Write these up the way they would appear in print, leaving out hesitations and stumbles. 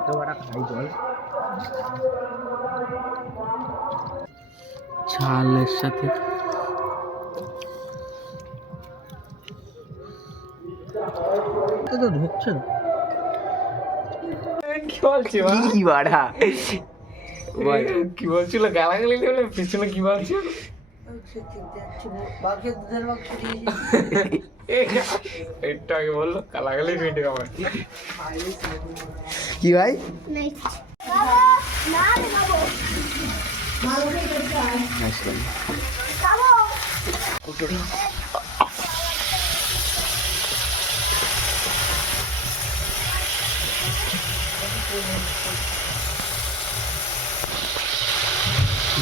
তো বড় খাই জল ঝালের সাথে তো ঢুকছে না কি বলছিস কি বাড়া বল কি বলছিল গালাগালি বলে পিছনে কি বলছিল একটু আগে বললো গালাগালি ভিডিও আমার কি ভাই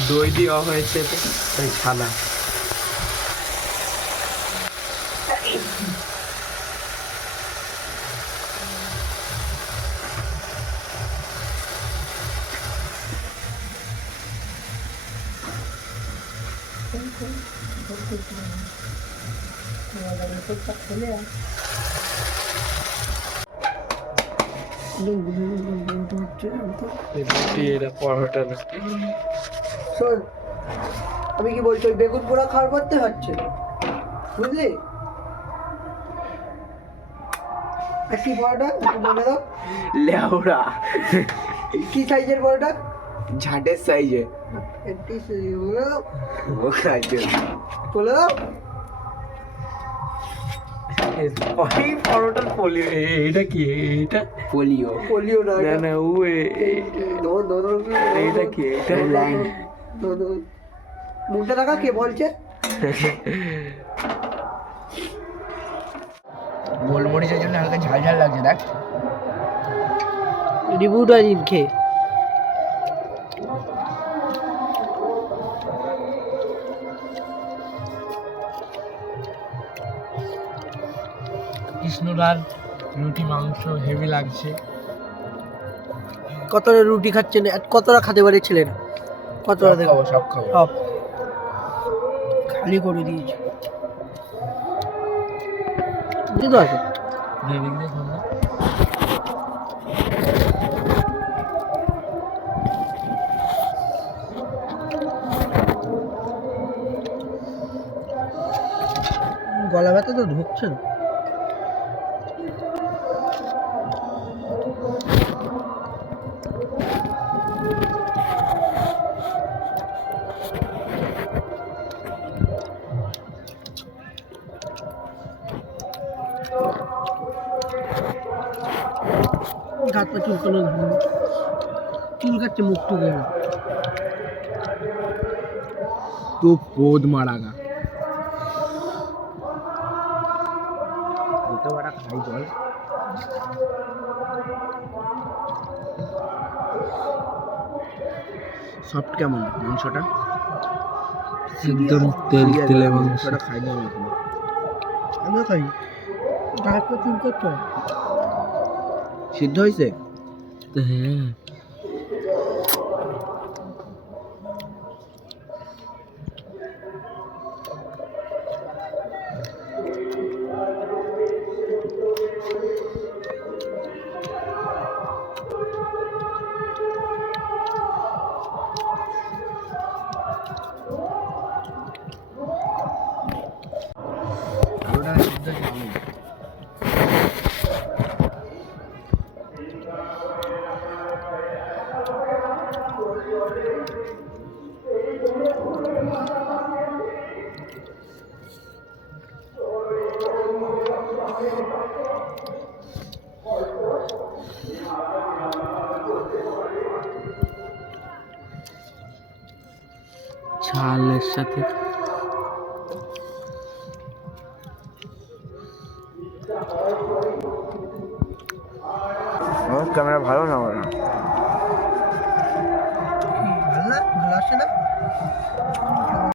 দই দেওয়া হয়েছে তাই ছানা পরোটা শোন আমি কি বলছি ওই বেগুন পোড়া খাওয়ার করতে হচ্ছে বুঝলি কি পরোটা একটু বলে দাও লেউড়া কি সাইজের পরোটা ঝাঁটের সাইজে বলে দাও ও খাইছে বলে দাও এই পরোটার পোলিও এইটা কি এইটা পোলিও পোলিও না না না ও এইটা কি এটা লাইন মুখটা দেখা কে বলছে গোলমরিচের জন্য হালকা ঝাল ঝাল লাগছে দেখ রিভিউটা দিন খেয়ে কৃষ্ণলাল রুটি মাংস হেভি লাগছে কতটা রুটি খাচ্ছেন কতটা খেতে পেরেছিলেন কতটা দেখো সব খাবো সব খালি করে দিয়েছে বুঝতে পারছো গলা ব্যথা তো ঢুকছে না হাত পা চুলকানো চুল কাটছে মুখ টুকে তো পোদ মারাগা তো বড় খাই জল সফট কেমন মাংসটা একদম তেল তেলে মাংস মাংসটা খাই না এখন আমিও খাই হাত পা চুল করছো সিদ্ধ হয়েছে হ্যাঁ আলুটা সিদ্ধ হয়েছে ঝালের সাথে ক্যামেরা ভালো না ওরা ভালো আসছে না